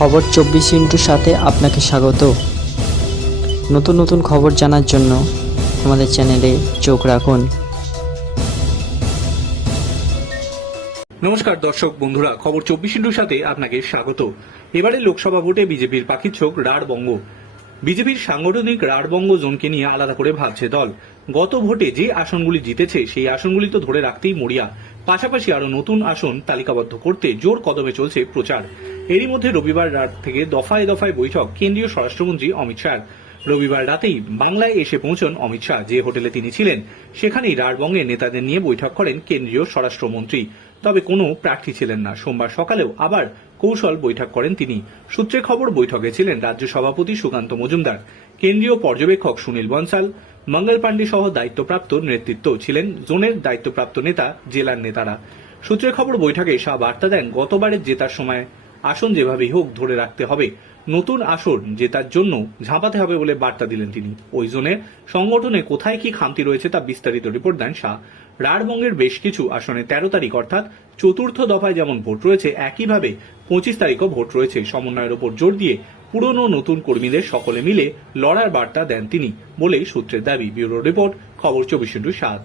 খবর চব্বিশ ইন্টুর সাথে আপনাকে স্বাগত। নতুন নতুন খবর জানার জন্য আমাদের চ্যানেলে চোখ রাখুন। নমস্কার দর্শক বন্ধুরা, খবর চব্বিশ ইন্টুর সাথে আপনাকে স্বাগত। এবারে লোকসভা ভোটে বিজেপির পাখির চোখ রাঢ় বঙ্গ। বিজেপির সাংগঠনিক রাঢ়বঙ্গ জোনকে নিয়ে আলাদা করে ভাবছে দল। গত ভোটে যে আসনগুলি জিতেছে, সেই আসনগুলি তো ধরে রাখতেই মরিয়া। পাশাপাশি আরও নতুন আসন তালিকাবদ্ধ করতে জোর কদমে চলছে প্রচার। এরই মধ্যে রবিবার রাত থেকে দফায় দফায় বৈঠক কেন্দ্রীয় স্বরাষ্ট্রমন্ত্রী অমিত শাহ। রবিবার রাতেই বাংলায় এসে পৌঁছন অমিত শাহ। যে হোটেলে তিনি ছিলেন, সেখানেই রাঢ়বঙ্গের নেতাদের নিয়ে বৈঠক করেন কেন্দ্রীয় স্বরাষ্ট্রমন্ত্রী। তবে কোনো প্রার্থী ছিলেন না। সোমবার সকালেও আবার কৌশল বৈঠক করেন তিনি। সূত্রে খবর, বৈঠকে ছিলেন রাজ্য সভাপতি সুকান্ত মজুমদার, কেন্দ্রীয় পর্যবেক্ষক সুনীল বনসাল, মঙ্গল পাণ্ডে সহ দায়িত্বপ্রাপ্ত নেতৃত্ব ছিলেন জোনের দায়িত্বপ্রাপ্ত নেতা, জেলার নেতারা। সূত্রে খবর, বৈঠকে শাহ বার্তা দেন গতবারের জেতার সময় আসন যেভাবেই হোক ধরে রাখতে হবে। নতুন আসন জেতার জন্য ঝাঁপাতে হবে বলে বার্তা দিলেন তিনি। ওই জোনের সংগঠনে কোথায় কি খামতি রয়েছে তা বিস্তারিত রিপোর্ট দেন শাহ। রাঢ়বঙ্গের বেশ কিছু আসনে তেরো তারিখ অর্থাৎ চতুর্থ দফায় যেমন ভোট রয়েছে, একইভাবে পঁচিশ তারিখও ভোট রয়েছে। সমন্বয়ের ওপর জোর দিয়ে পুরনো নতুন কর্মীদের সকলে মিলে লড়ার বার্তা দেন তিনি বলেই সূত্রের দাবি। ব্যুরো রিপোর্ট, খবর চব্বিশ সাত।